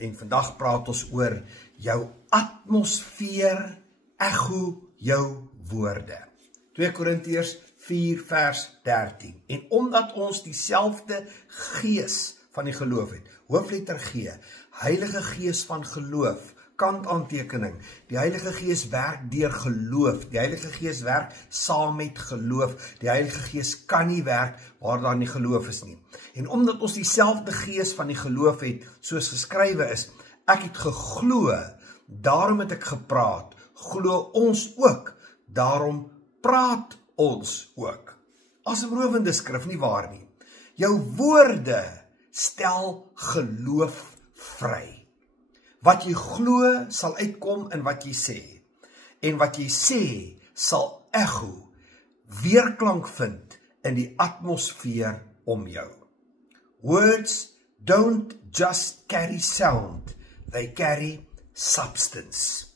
En vandag praat ons oor jou atmosfeer, echo jou woorde. 2 Korintiërs 4 vers 13. En omdat ons dieselfde gees van die geloof het, hoofletter G, Heilige Gees van geloof, kantaantekening, die Heilige Gees werk deur geloof, die Heilige Gees werk saam met geloof, die Heilige Gees kan nie werk waar daar nie geloof is nie. En omdat ons dieselfde gees van die geloof het, soos geskrywe is, ek het geglo, daarom het ek gepraat, glo ons ook, daarom praat ons ook. Asemrowende skrif, nie waar nie. Jou woorde stel geloof vry. Wat jy glo sal uitkom in wat jy sê. En wat jy sê sal echo, weerklank vind in die atmosfeer om jou. Words don't just carry sound, they carry substance.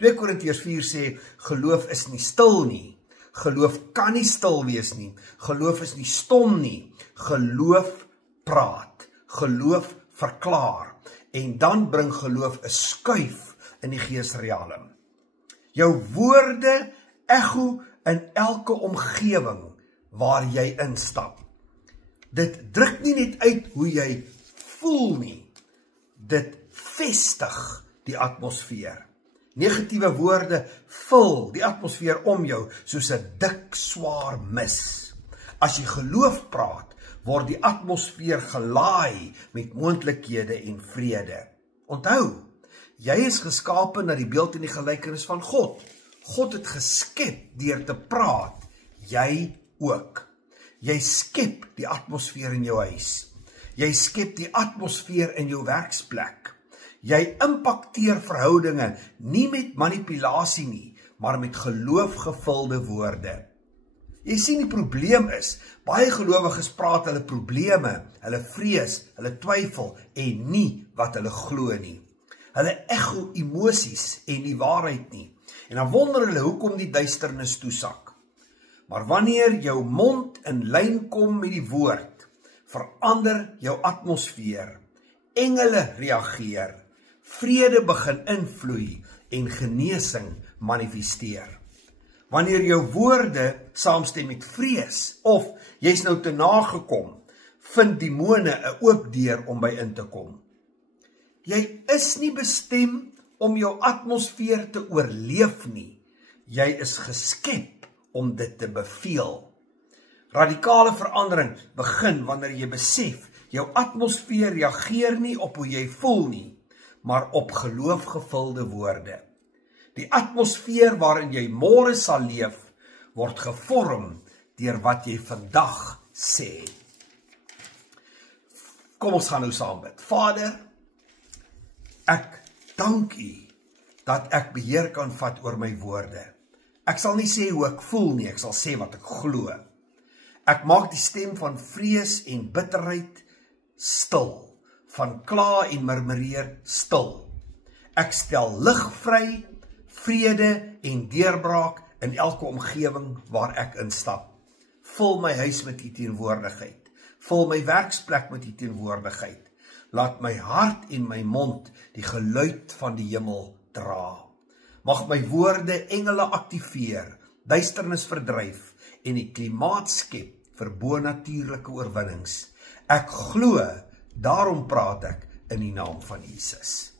2 Korintiërs 4 sê, geloof is nie stil nie. Geloof kan nie stil wees nie. Geloof is nie stom nie. Geloof praat. Geloof verklaar. En dan bring geloof 'n skuif in die geesrealm. Jou woorde echo in elke omgewing waar jy instap. Dit druk nie net uit hoe jy voel nie. Dit vestig die atmosfeer. Negatiewe woorde vul die atmosfeer om jou soos 'n dik, swaar mis. As jy geloof praat, word die atmosfeer gelaai met moontlikhede en vrede. Onthou, jy is geskape na die beeld en die gelykenis van God. God het geskep deur te praat, jy ook. Jy skep die atmosfeer in jou huis. Jy skep die atmosfeer in jou werksplek. Jy impakteer verhoudinge, nie met manipulasie nie, maar met geloofgevulde woorde. Jy sien die probleem is, baie gelowiges praat hulle probleme, hulle vrees, hulle twyfel en nie wat hulle glo nie. Hulle echo emosies en die waarheid nie. En dan wonder hulle hoekom die duisternis toesak. Maar wanneer jou mond in lyn kom met die woord, verander jou atmosfeer. Engele reageer, vrede begin invloei en genesing manifesteer. Wanneer jou woorde saamstem met vrees, of jy's nou te nagekom, vind demone 'n oop deur om by in te kom. Jy is nie bestem om jou atmosfeer te oorleef nie. Jy is geskep om dit te beveel. Radikale verandering begin wanneer jy besef, jou atmosfeer reageer nie op hoe jy voel nie, maar op geloofgevulde woorde. Die atmosfeer waarin jy môre sal leef, word gevorm deur wat jy vandag sê. Kom ons gaan nou saam bid. Vader, ek dank U dat ek beheer kan vat oor my woorde. Ek sal nie sê hoe ek voel nie, ek sal sê wat ek glo. Ek maak die stem van vrees en bitterheid stil, van kla en murmureer stil. Ek stel lig vry, vrede en deurbraak in elke omgewing waar ek instap. Vul my huis met U teenwoordigheid. Vul my werksplek met U teenwoordigheid. Laat my hart en my mond die geluid van die hemel dra. Mag my woorde engele aktiveer, duisternis verdryf en die klimaat skep vir bonatuurlike oorwinnings. Ek glo, daarom praat ek in die naam van Jesus.